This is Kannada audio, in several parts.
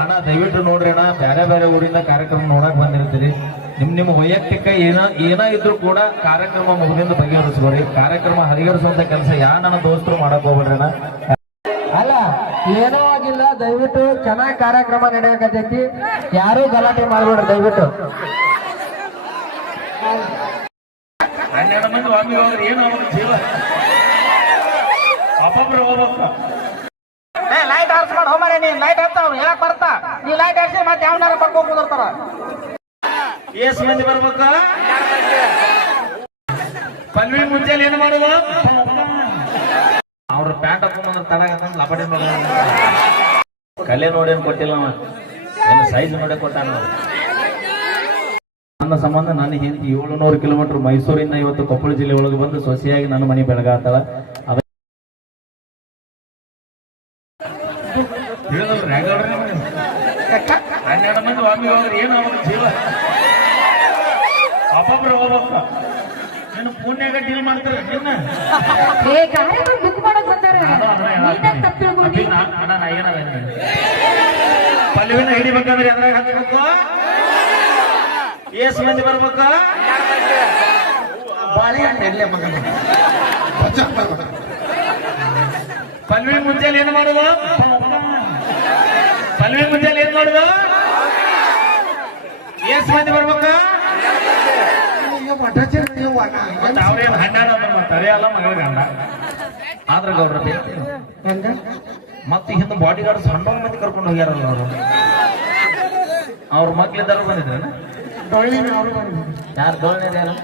ಅಣ್ಣ ದಯವಿಟ್ಟು ನೋಡ್ರಿ ಅಣ್ಣ, ಬೇರೆ ಬೇರೆ ಊರಿಂದ ಕಾರ್ಯಕ್ರಮ ನೋಡಕ್ ಬಂದಿರ್ತೀರಿ. ನಿಮ್ಮ ವೈಯಕ್ತಿಕ ಏನ ಇದ್ರು ಕೂಡ ಕಾರ್ಯಕ್ರಮ ಮುಗಿದಿಂದ ಬಗೆಹರಿಸ್ಕೊರಿ. ಕಾರ್ಯಕ್ರಮ ಹರಿಗರಿಸುವಂತ ಕೆಲಸ ನನ್ನ ದೋಸ್ತರು ಮಾಡಕ್ ಹೋಗ್ಬೇಡ್ರಿ ಅಣ್ಣ. ಅಲ್ಲ ಏನೋ ಆಗಿಲ್ಲ, ದಯವಿಟ್ಟು ಚೆನ್ನಾಗಿ ಕಾರ್ಯಕ್ರಮ ನಡೆಯಕತ್ತೈತಿ, ಯಾರು ಗಲಾಟೆ ಮಾಡ್ಬೇಡ್ರಿ ದಯವಿಟ್ಟು. 12 ಮಂದಿ ಒಮ್ಮೆ ಹೋಗ್ರಿ, ಏನು ಜೀವ ಒಬ್ಬೊಬ್ರು ಹೋಗ್ಬೇಕ. ಲೈಟ್ ಆರಿಸ್ಕೊಂಡು ಹೋಗ್ಮಾರೆ, ನೀನ್ ಲೈಟ್ ಹತ್ತಾವ್ ಯಾಕೆ ಬರ್ತಾ, ನೀ ಲೈಟ್ ಆರಿಸಿ ಮತ್ತೆ ಯಾವನಾರ ಬರ್ಕೊಂಡು ಕುದಿರ್ತಾರ. ಎಸ್ ಮಂದಿ ಬರ್ಬೇಕ. ಪಲ್ವಿ ಮುಂಜಾನೆ ಏನು ಮಾಡುವ, ಅವ್ರ ಪ್ಯಾಂಟ್ ಹಾಕೊಂಡ್ ತಡಗಂತ ಲಪಡಿ ಕಲೆ ನೋಡೇನು ಕೊಟ್ಟಿಲ್ಲ, ಏನು ಸೈಜ್ ನೋಡೇ ಕೊಟ್ಟಾನ. ನನ್ನ ಸಂಬಂಧ ನನ್ನ ಹಿಂದೆ 700 ಕಿಲೋಮೀಟರ್ ಮೈಸೂರಿಂದ ಇವತ್ತು ಕೊಪ್ಪಳ ಜಿಲ್ಲೆ ಒಳಗೆ ಬಂದು ಸೊಸೆಯಾಗಿ ನನ್ನ ಮನೆ ಬೆಳಗಾತಾಳ. 12 ಮಂದಿ ಒಮ್ಮೆ ಹೋಗ್ರಿ, ಏನು ಜೀವ ಒಬ್ಬೊಬ್ರು ಹೋಗ್ಬೇಕ. ನೀನು ಪುಣ್ಯಾಗ ಡೀಲ್ ಮಾಡ್ತಾರೆ ಪಲ್ವಿನ ಹಿಡಿಬೇಕಂದ್ರೆ ಅದ್ರಾಗ ಹತ್ಬೇಕು. ಎಸ್ ಮಂದಿ ಬರ್ಬೇಕ. ಪಲ್ವಿ ಮುಂಜಾನೆ ಏನು ಮಾಡುವ, ಪಲ್ವಿ ಮುಂಜಾನೆ ಏನ್ ಮಾಡುವ, ಎಸ್ ಮಂದಿ ಬರ್ಬೇಕ. ಅವ್ರೇನು ಹಣ್ಣಾರ ತಲೆ ಅಲ್ಲ ಮಗಳ ಗಂಡ ಆದ್ರ ಗೌಡ್ರ ಮತ್ತೆ ಹಿಂದೆ ಬಾಡಿ ಗಾರ್ಡ್ ಸಣ್ಣ ಮಂದಿ ಕರ್ಕೊಂಡು ಹೋಗ್ಯಾರಲ್ಲ ಅವರು. ಅವ್ರ ಮಕ್ಳಿದ್ದಾರು ಬಂದಿದ್ರೇನ, ಯಾರು ಡೋಳ್ನೇರಿ ಯಾರು,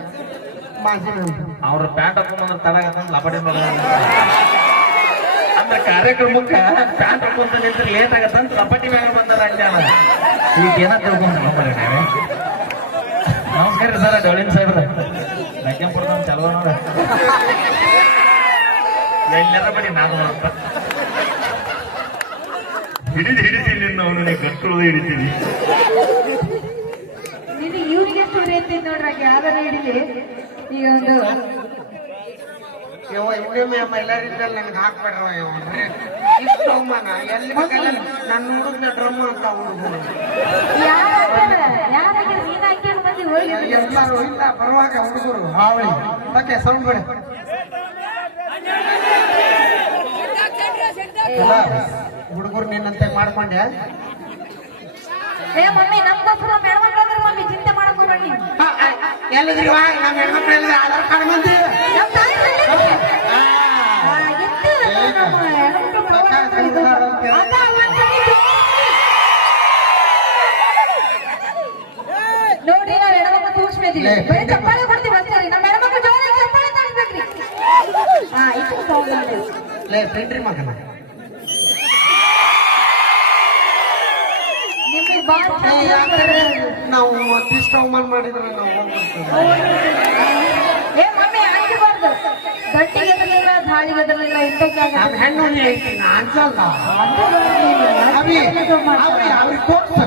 ಅವ್ರ ಪ್ಯಾಂಟ್ ಹಾಕೊಂಡ್ ತಡಗಂತ ಲಪಡಿ ಅಂದ್ರೆ ಕಾರ್ಯಕ್ರಮಕ್ಕ ಪ್ಯಾಂಟ್ ಹಾಕೊಂತ ನಿಂತ್ರೆ ಲೇಟ್ ಆಗತ್ತಂತ ಲಪಟಿ ಮ್ಯಾಗ ಬಂದಾರ ಅಂಜಾನ. ಈಗ ಏನ ತಿಳ್ಕೊಂಡ್ ನಮಸ್ಕಾರ ಸರ್, ಡೊಳಿನ್ ಸಾಹೇಬ್ರ ಲಕ್ಕೆಂಪುರದ ಚಲೋ ನೋಡ ಎಲ್ಲರ ಬಡಿ ನಾನು ಹಿಡಿತೀನಿ ಅವನು ಕಟ್ಟುವುದು ಹಿಡಿತೀನಿ. ಇವ್ರಿಗೆ ಸ್ಟೋರಿ ಅಂತ ನೋಡ್ರ ಯಾವ್ದಾರ ಹಿಡಿಲಿ. ಈಗ ಒಂದು ಎಲ್ಲರಿದ್ದಲ್ಲಿ ನನಗೆ ಹಾಕ್ಬೇಡ್ರವ ಎಲ್ಲಿ ನನ್ನ ಹುಡುಗನ ಡ್ರಮ್ ಅಂತ ಹುಡುಗರು ಎಲ್ಲರೂ ಇಲ್ಲ ಬರುವಾಗ ಹುಡುಗರು ಹಾವಳಿ ಓಕೆ ಸೌಂಡ್ ಬೇಡ ಹುಡುಗರು ನಿನ್ನಂತೆ ಮಾಡ್ಕೊಂಡೆ. ಮಮ್ಮಿ ನಮ್ಗೋಸ್ಕರ ಹೆಣ್ಮಕ್ಳು ಮಮ್ಮಿ ಚಿಂತೆ ಮಾಡ್ಕೊಂಡ್ರಿ. ಎಲ್ಲಿದ್ರಿ ನಮ್ಮ ಹೆಣ್ಮಕ್ಳು ಆಧಾರ್ ಕಾರ್ಡ್ ಮಂದಿ ನೋಡ್ರಿ, ನಾವ್ ಹೆಣ್ಮಕ್ಳು ತೋರಿಸ್ಬೇಕಿಲ್ಲ, ಬರೀ ಚಪ್ಪಾಳೆ ಕೊಡ್ತೀವಿ ಅಷ್ಟೇ. ನಮ್ಮ ಹೆಣ್ಮಕ್ಳು ಜೋರಾಗಿ ಚಪ್ಪಾಳೆ ತಗೊಂಡ್ಬೇಕ್ರಿ. ಇದು ಪ್ರಿಂಟ್ರಿ ಮಗನ ನಿಮಗೆ ಬಾಳ ನಾವು ಇಷ್ಟ ಅವಮಾನ ಮಾಡಿದ್ರೆ ನಾವು ಮಮ್ಮಿ ಹಾಕಿಬಾರ್ದು. ಗಟ್ಟಿಗೆ ಎದರ್ಲಿಲ್ಲ, ಧಾಳಿಗೆ ಎದರ್ಲಿಲ್ಲ, ನಮ್ಮ ಹೆಣ್ಣು ಐತಿ ಅನ್ಸಲ್ಲ. ಅವ್ರಿಗೆ ತೋರ್ಸ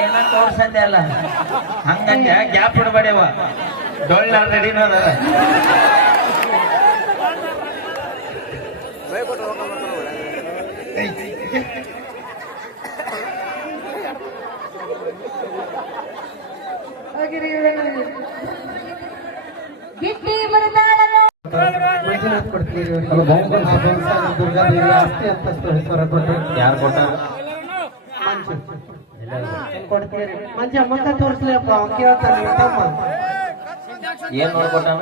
ಏನ ತೋರ್ಸಂದೆ ಅಲ್ಲ ಹಂಗಂತ ಗ್ಯಾಪ್ ಬಿಡಬೇಡವ. ಡೊಳ್ಳ ರೆಡಿ ಅದಾರ. ಗಿಟ್ಟಿ ಬರ್ತಾಳಲ್ಲೋ ದುರ್ಗಾದೇವಿ ಆಸ್ತಿ ಅಂತಸ್ತು ಹೆಸರ ಕೊಟ್ಟು ಯಾರು ಕೊಟ್ಟಾರ ಕೊಡ್ತೀರಿ. ಮಂಜ ಮಕ್ಕ ತೋರಿಸ್ಲಿಪ್ಪ ಅವ್ನು ಕೇಳ್ತಾನೆ ತಮ್ಮ ಏನ್ ನೋಡ್ಕೊಟ್ಟಾನ,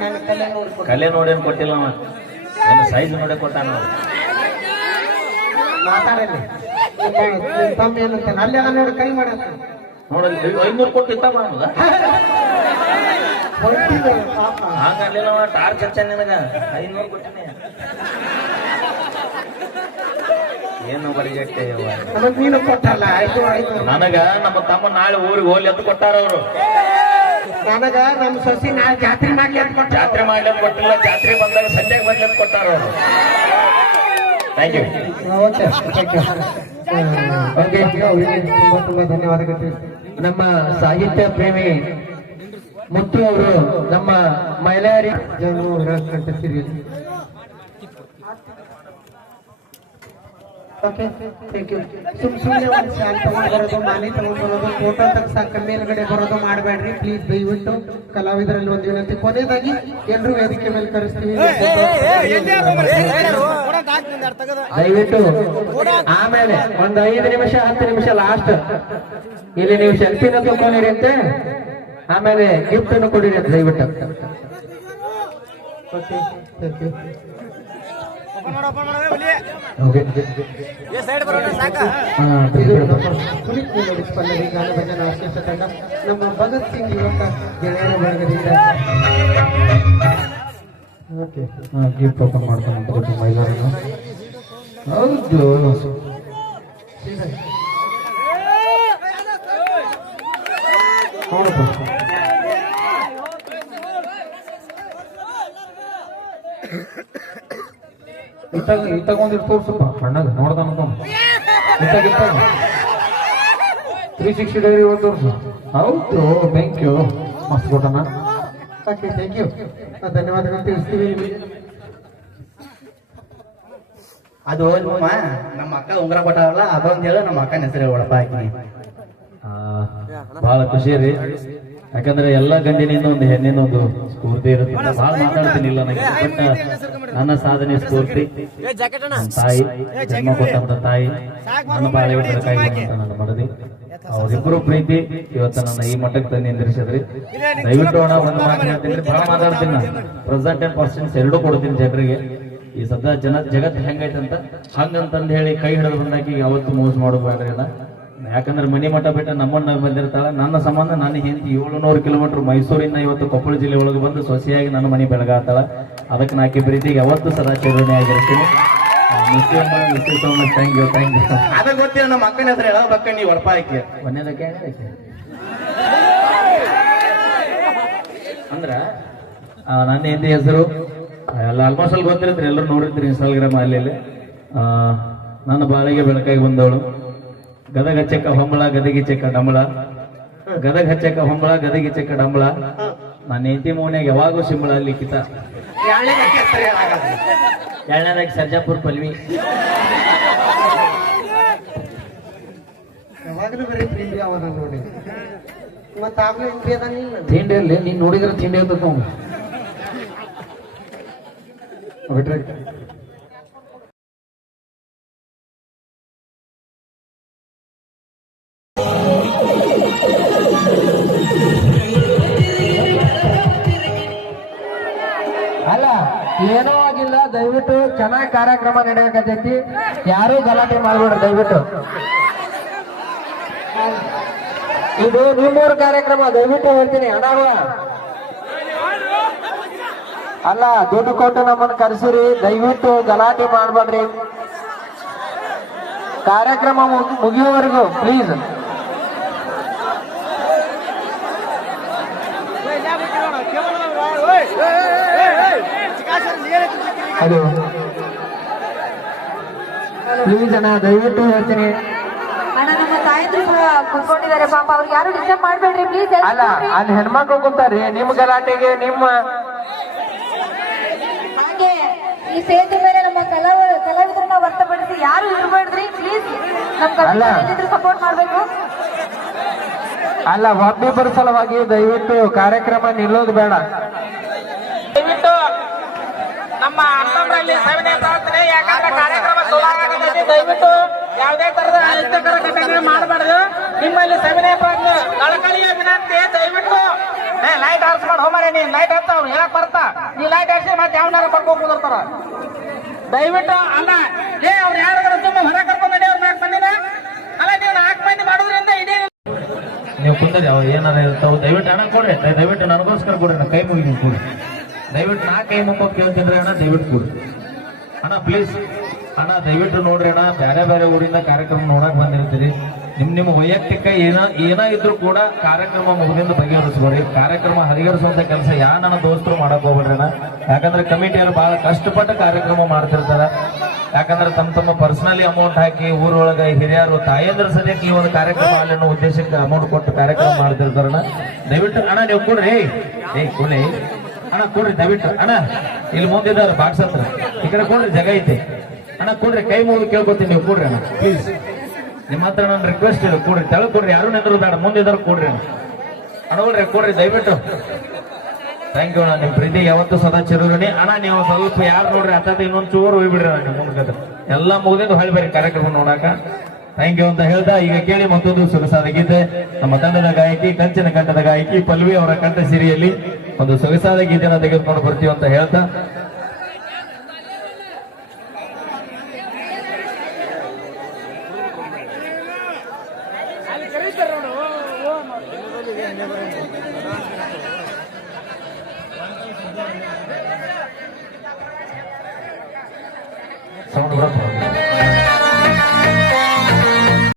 ನನ್ನ ಕಲೆ ನೋಡ್ಕೊಟ್ಟು ಕಲೆ ನೋಡೇನ್ ಕೊಟ್ಟಿಲ್ಲ ಅವ, ಏನು ಸೈಜ್ ನೋಡೇ ಕೊಟ್ಟಾನ. ಮಾತಾಡಲಿ ತಮ್ಮ ಏನಂತಾನೆ ಅಲ್ಲೇ ನೋಡಿ ಕೈ ಮಾಡ ನೋಡಲ್ಲಿ 500 ಕೊಟ್ಟಿತ್ತಮ್ಮ ನಮ್ಗ ಹಂಗಲ್ಲಿಲ್ಲ ಟಾರ್ಚ್ ಹಚ್ಚ ನಿನಗ 500 ಕೊಟ್ಟಿನಿ. ಏನು ಬಡಿಗಟ್ಟೆ ನೀನು ಕೊಟ್ಟಲ್ಲ. ಆಯ್ತು ನನಗ ನಮ್ಮ ತಮ್ಮ ನಾಳೆ ಊರಿಗೆ ಹೋಗ್ಲಿ ಅಂತ ಕೊಟ್ಟಾರ ಅವರು. ನನಗ ನಮ್ಮ ಸೊಸಿ ನಾಳೆ ಜಾತ್ರೆ ಮಾಡ್ಲಿ ಅಂತ ಕೊಟ್ಟ. ಜಾತ್ರೆ ಮಾಡ್ಲಿ ಅಂತ ಕೊಟ್ಟಿಲ್ಲ, ಜಾತ್ರೆ ಬಂದಾಗ ಸಂಜೆಗೆ ಬರ್ಲಿ ಅಂತ ಕೊಟ್ಟಾರ ಅವರು. Thank you. ಓಕೆ, ತುಂಬಾ ಧನ್ಯವಾದಗಳು. ನಮ್ಮ ಸಾಹಿತ್ಯ ಪ್ರೇಮಿ ಮುತ್ತು ಅವರು ನಮ್ಮ ಮೈಲಾರಿ ಸೀರಿಯಲ್. ಸುಮ್ಮನೆ ಒಂದು ಶಾಲ್ ತಗೊಂಡ್ ಬರೋದು, ಮಾಲಿ ತಗೊಂಡ್ ಬರೋದು, ಫೋಟೋ ತಗ್ಸಾಕ ಮೇಲ್ಗಡೆ ಬರೋದು ಮಾಡಬೇಡ್ರಿ ಪ್ಲೀಸ್. ದಯವಿಟ್ಟು ಕಲಾವಿದರಲ್ಲಿ ಒಂದು ವಿನಂತಿ. ಕೊನೆಯದಾಗಿ ಎಲ್ರೂ ವೇದಿಕೆ ಮೇಲೆ ಕರೆಸ್ತೀವಿ. ದಯವಿಟ್ಟು ಆಮೇಲೆ ಒಂದು 5 ನಿಮಿಷ 10 ನಿಮಿಷ ಲಾಸ್ಟ್ ಇಲ್ಲಿ ನೀವು ಸೆಲ್ಫಿನ ತಗೊಂಡಿರಿ ಅಂತೆ, ಆಮೇಲೆ ಗಿಫ್ಟ್ ಅನ್ನು ಕೊಡಿರಿ ಅಂತ ದಯವಿಟ್ಟು. Okay, thank you. ಓಕೆ. ಇದು ನಮ್ಮ ಪುನೀತ್ ಮೆಲೋಡಿಸ್ ಪಲ್ಲವಿ ಗಾನ ಭಜನಾ ಆರ್ಕೆಸ್ಟ್ರಾ ತಂಡ, ನಮ್ಮ ಭಗತ್ ಸಿಂಗ್ ಯುವಕ ಗೆಳೆಯರ ಬಳಗದಿಂದ. ಓಕೆ, ಗಿಫ್ಟ್ ಓಪನ್ ಮಾಡ್ಕೊಂಡು ಮೈಲಾರನ್ನು. ಹೌದು, ಇತ್ತಾಗೊಂದಿಟ್ಟು ತೋರ್ಸಪ್ಪ ಅಣ್ಣಗ ನೋಡ್ದ ಅನ್ಕೊಂಡ್ ಇತ್ತಾಗ 360 ಡಿಗ್ರಿ ತೋರ್ಸು. ಹೌದು, ಥ್ಯಾಂಕ್ ಯು, ಮಸ್ತ್ ಕೊಟ್ಟಣ. ಓಕೆ, ಥ್ಯಾಂಕ್ ಯು, ಧನ್ಯವಾದಗಳು ತಿಳಿಸ್ತೀವಿ. ಅದು ಹೋಲ್ಮಮ್ಮ ನಮ್ಮ ಅಕ್ಕ ಉಂಗ್ರ ಕೊಟ್ಟಾರಲ್ಲ, ಅದೊಂದು ಹೇಳು ನಮ್ಮ ಅಕ್ಕನ ಹೆಸರು ಒಳಪ ಹಾಕಿ. ಬಹಳ ಖುಷಿ ರೀ, ಯಾಕಂದ್ರೆ ಎಲ್ಲ ಗಂಡಿನಿಂದ ಒಂದು ಹೆಣ್ಣಿನ ಒಂದು ಸ್ಫೂರ್ತಿ ಇರುತ್ತೆ. ಬಹಳ ಮಾತಾಡ್ತೀನಿಲ್ಲ ನನಗೆ, ಬಟ್ ನನ್ನ ಸಾಧನೆ ಸ್ಫೂರ್ತಿ ನನ್ನ ತಾಯಿ, ಜನ್ಮ ಕೊಟ್ಟಂತ ತಾಯಿ, ನನ್ನ ಬಾಳೆ ಬಿಟ್ಟರೆ ಕೈ ಬಂದಂತ ನನ್ನ ಮಡದಿ, ಅವರಿಬ್ಬರು ಪ್ರೀತಿ ಇವತ್ತು ನನ್ನ ಈ ಮಟ್ಟಕ್ಕೆ ತಂದು ನಿಂದಿರಿಸಿದ್ರಿ. ದಯವಿಟ್ಟು ಅಣ್ಣ ಒಂದು ಮಾತು ಹೇಳ್ತೀನಿ, ಬಹಳ ಮಾತಾಡ್ತೀನಿ ನಾನು. ಪ್ರೆಸೆಂಟ್ ಅಂಡ್ ಪರ್ಸೆಂಟ್ಸ್ ಎರಡೂ ಕೊಡ್ತೀನಿ ಜನರಿಗೆ. ಈ ಸದ್ಯ ಜಗತ್ತು ಹೆಂಗೈತಂತ ಹಂಗಂತಂದು ಹೇಳಿ ಕೈ ಹಿಡಿದು ಬಂದಾಕಿ ಯಾವತ್ತು ಮೋಸ ಮಾಡೋದು ಬೇಡ್ರಿ ಅಣ್ಣ. ಯಾಕಂದ್ರೆ ಮನಿ ಮಠ ಬಿಟ್ಟು ನಮ್ಮನ್ನ ಬಂದಿರ್ತಾಳ. ನನ್ನ ಸಂಬಂಧ ನನ್ನ ಹೆಂಡತಿ 700 ಕಿಲೋಮೀಟರ್ ಮೈಸೂರಿನ ಇವತ್ತು ಕೊಪ್ಪಳ ಜಿಲ್ಲೆ ಒಳಗೆ ಬಂದು ಸೊಸೆಯಾಗಿ ನನ್ನ ಮನೆ ಬೆಳಗಾತಾಳ. ಅದಕ್ಕೆ ನಾಕಿ ಪ್ರೀತಿಗೆ ಯಾವತ್ತು ಸದಾ ಚಿರೋಣಿ ಆಗಿರ್ತೀನಿ. Thank you. ಅದ ಗೊತ್ತಿಲ್ಲ ನಮ್ಮ ಅಕ್ಕನ ಹೆಸರು ಹೇಳಬೇಕ, ನೀವು ಒಳಪ ಹಾಕಿ. ಒಂದೇದಕ್ಕೆ ಅಂದ್ರ ನನ್ನ ಹೆಂಡತಿ ಹೆಸರು ಎಲ್ಲ ಆಲ್ಮೋಸ್ಟ್ ಅಲ್ಲಿ ಗೊತ್ತಿರ್ತೀರಿ, ಎಲ್ಲರೂ ನೋಡಿರ್ತೀರಿ ಇನ್ಸ್ಟಾಗ್ರಾಮ್ ಅಲ್ಲಿ. ನನ್ನ ಬಾಳಿಗೆ ಬೆಳಕಾಗಿ ಬಂದವಳು, ಗದಗ ಹಚ್ಚಕ್ಕ ಹೊಂಬಳ ಗದಗಿ ಚೆಕ್ಕ ಡಂಬಳ, ಗದಗ ಹಚ್ಚಕ್ಕ ಹೊಂಬಳ ಗದಗಿ ಚೆಕ್ಕ ಡಂಬಳ. ನನ್ನ ಹೆಂಡತಿ ಮೋನ್ಯಾಗ ಯಾವಾಗೂ ಸಿಂಬಳ ಲಿಖಿತ. ಎರಡನೇದಾಗಿ ಸರ್ಜಾಪುರ್ ಪಲ್ವಿ. ಯಾವಾಗಲೂ ಬರೀ ಪ್ರೀತಿ ಅವನ ನೋಡಿ, ಮತ್ತಾಗ್ಲೂ ಇಂಡಿ ಅದ ನೀನು. ತಿಂಡಿಯಲ್ಲಿ ನೀನ್ ನೋಡಿದ್ರೆ ತಿಂಡಿ ಅಂತ ಬಿಟ್ರೆ. ಅಲ್ಲ, ಏನೋ ಆಗಿಲ್ಲ, ದಯವಿಟ್ಟು ಚೆನ್ನಾಗಿ ಕಾರ್ಯಕ್ರಮ ನಡೆಯಕತ್ತೈತಿ, ಯಾರು ಗಲಾಟೆ ಮಾಡ್ಬೇಡ್ರಿ ದಯವಿಟ್ಟು. ಇದು ನಿಮ್ಮೂರ ಕಾರ್ಯಕ್ರಮ, ದಯವಿಟ್ಟು ಹೇಳ್ತೀನಿ ಅಣ್ಣಾವ. ಅಲ್ಲ, ದುಡ್ಡು ಕೊಟ್ಟು ನಮ್ಮನ್ನ ಕರೆಸಿರಿ, ದಯವಿಟ್ಟು ಗಲಾಟೆ ಮಾಡ್ಬೇಡ್ರಿ. ಕಾರ್ಯಕ್ರಮ ಮುಗಿಯುವವರೆಗೂ ಪ್ಲೀಸ್. ಹಲೋ ಪ್ಲೀಸ್ ಅಣ್ಣ, ದಯವಿಟ್ಟು ಹೇಳ್ತೀನಿ. ಅಣ್ಣ, ನಮ್ಮ ತಾಯಂದ್ರು ಕುತ್ಕೊಂಡಿದ್ದಾರೆ ಪಾಪ, ಅವ್ರಿಗೆ ಯಾರು ಡಿಸ್ಟರ್ಬ್ ಮಾಡ್ಬೇಡ್ರಿ ಪ್ಲೀಸ್. ಅಲ್ಲ, ಅಲ್ಲಿ ಹೆಣ್ಮಕ್ಳು ಕುಂತಾರ್ರಿ, ನಿಮ್ ಗಲಾಟೆಗೆ ನಿಮ್ಮ ಹಾಗೆ ಈ ಸೇತುವೆ ಮೇಲೆ ನಮ್ಮ ಕಲಾವಿದರನ್ನ ಹೊರತುಪಡಿಸಿ ಯಾರು ಇರ್ಬೇಡ್ರಿ ಪ್ಲೀಸ್. ನಮ್ ಸಪೋರ್ಟ್ ಮಾಡ್ಬೇಕು. ಅಲ್ಲ, ಒಬ್ಬಿಬ್ಬರ ಸಲುವಾಗಿ ದಯವಿಟ್ಟು ಕಾರ್ಯಕ್ರಮ ನಿಲ್ಲೋದು ಬೇಡ. ದಯವಿಟ್ಟು ನಮ್ಮ ಅಣ್ಣಂದ್ರಲ್ಲಿ ಸೇವನೆ ಮಾಡ್ತಾರೆ, ಯಾಕಂದ್ರೆ ಕಾರ್ಯಕ್ರಮ ಸುಲಭ. ದಯವಿಟ್ಟು ಯಾವುದೇ ತರದ ಅಹಿತಕರ ಘಟನೆ ಮಾಡಬಾರ್ದು. ನಿಮ್ಮಲ್ಲಿ ಸೇವನೆ ಕಳಕಳಿಯ ವಿನಂತಿ, ದಯವಿಟ್ಟು ಲೈಟ್ ಆರಿಸ್ಕೊಂಡು ಹೋಮಾರೆ. ನೀನ್ ಲೈಟ್ ಹತ್ತಾವ್ ಹೇಳಕ್ ಬರ್ತಾ, ನೀ ಲೈಟ್ ಆರಿಸಿ ಮತ್ತೆ ಯಾವನಾರ ಬರ್ಕೊಂಡು ಕುದಿರ್ತಾರ. ದಯವಿಟ್ಟು ಅಲ್ಲ, ಅವ್ರು ಯಾರಾದ್ರೂ ತುಂಬ ಹೊರ ಕರ್ಕೊಂಡು ಅವ್ರು 4 ಮಂದಿನ ಅಲ್ಲ, ನೀವು 4 ಮಂದಿ ಮಾಡೋದ್ರಿಂದ ಇದೇ ನೀವು ಕುಂದ್ರಿ, ಅವ್ರು ಏನಾರ ಇರ್ತಾವ. ದಯವಿಟ್ಟು ಹಣ ಕೊಡ್ರಿ, ದಯವಿಟ್ಟು ನನಗೋಸ್ಕರ ಕೊಡ್ರಿ, ನಾನು ಕೈ ಮುಗಿ ಕೊಡ್ರಿ. ದಯವಿಟ್ಟು ನಾ ಕೈ ಮುಖ ಕೇಳ್ತೀನಿ ಅಣ್ಣ, ದಯವಿಟ್ಟು ಕೊಡ್ರಿ ಅಣ್ಣ ಪ್ಲೀಸ್. ಅಣ್ಣ ದಯವಿಟ್ಟು ನೋಡ್ರಿ ಅಣ್ಣ, ಬೇರೆ ಬೇರೆ ಊರಿಂದ ಕಾರ್ಯಕ್ರಮ ನೋಡಕ್ ಬಂದಿರ್ತೀರಿ. ನಿಮ್ಮ ವೈಯಕ್ತಿಕ ಏನ ಇದ್ರು ಕೂಡ ಕಾರ್ಯಕ್ರಮ ಮುಗಿದಿಂದ ಬಗೆಹರಿಸ್ಕೊಡ್ರಿ. ಕಾರ್ಯಕ್ರಮ ಹರಿಗರಿಸುವಂತ ಕೆಲಸ ನನ್ನ ದೋಸ್ತರು ಮಾಡಕ್ ಹೋಗ್ಬೇಡ್ರಿ ಅಣ್ಣ. ಯಾಕಂದ್ರೆ ಕಮಿಟಿಯವರು ಬಹಳ ಕಷ್ಟಪಟ್ಟು ಕಾರ್ಯಕ್ರಮ ಮಾಡ್ತಿರ್ತಾರ. ಯಾಕಂದ್ರೆ ತಮ್ಮ ಪರ್ಸನಲಿ ಅಮೌಂಟ್ ಹಾಕಿ ಊರೊಳಗ ಹಿರಿಯರು ತಾಯಂದ್ರ ಸದ್ಯಕ್ಕೆ ಈ ಒಂದು ಕಾರ್ಯಕ್ರಮ ಅಲ್ಲಿ ಅನ್ನೋ ಉದ್ದೇಶಕ್ಕೆ ಅಮೌಂಟ್ ಕೊಟ್ಟು ಕಾರ್ಯಕ್ರಮ ಮಾಡ್ತಿರ್ತಾರಣ್ಣ. ದಯವಿಟ್ಟು ಅಣ್ಣ ನೀವು ಕೊಡ್ರಿ, ಕೊಡ್ರಿ ಅಣ್ಣ, ಕೊಡ್ರಿ ದಯವಿಟ್ಟು ಅಣ್ಣ. ಇಲ್ಲಿ ಮುಂದಿದ್ದಾರೆ ಬಾಕ್ಸ್ ಹತ್ರ, ಈ ಕಡೆ ಕೊಡ್ರಿ, ಜಾಗ ಐತಿ ಅಣ್ಣ. ಕೊಡ್ರಿ, ಕೈ ಮುಗಿದು ಕೇಳ್ಕೊತೀನಿ, ನೀವು ಕೊಡ್ರಿ ಅಣ್ಣ ಪ್ಲೀಸ್. ನಿಮ್ಮ ಹತ್ರ ನನ್ನ ರಿಕ್ವೆಸ್ಟ್ ಇದೆ, ಕೊಡ್ರಿ, ತೆಳಗ್ ಕೊಡ್ರಿ, ಯಾರು ನಿಂದ್ರು ಬೇಡ, ಮುಂದಿದ್ದಾರೆ ಕೊಡ್ರಿ ಅಣ್ಣ. ಅಣ್ಣ ಕೊಡ್ರಿ ದಯವಿಟ್ಟು. ಥ್ಯಾಂಕ್ ಯು ಅಣ್ಣ, ನಿಮ್ ಪ್ರೀತಿ ಯಾವತ್ತು ಸದಾ ಚಿರುಣಿ ಅಣ್ಣ. ನೀವು ಸ್ವಲ್ಪ ಯಾರು ನೋಡ್ರಿ ಅತ್ತ ಇನ್ನೊಂದು ಚೂರು ಹೋಗ್ಬಿಡ್ರಿ ಅಣ್ಣ ನಿಮ್ಮ ಮುಂದೆ. ಎಲ್ಲ ಮುಗಿದು ಹೊಳಿ ಬರ್ರಿ ಕಾರ್ಯಕ್ರಮ ನೋಡಾಕ. ಥ್ಯಾಂಕ್ ಯು ಅಂತ ಹೇಳ್ದ. ಈಗ ಕೇಳಿ ಮತ್ತೊಂದು ಸೊಗಸಾದ ಗೀತೆ. ನಮ್ಮ ತಂಡದ ಗಾಯಕಿ, ಕಂಚಿನ ಕಂಠದ ಗಾಯಕಿ ಪಲ್ವಿ ಅವರ ಕಂಠ ಸಿರಿಯಲ್ಲಿ ಒಂದು ಸೊಗಸಾದ ಗೀತೆಯನ್ನು ತೆಗೆದುಕೊಂಡು ಬರ್ತೀವಿ ಅಂತ ಹೇಳ್ತಾ ಸೌಂಡ್ ಬರುತ್ತೆ.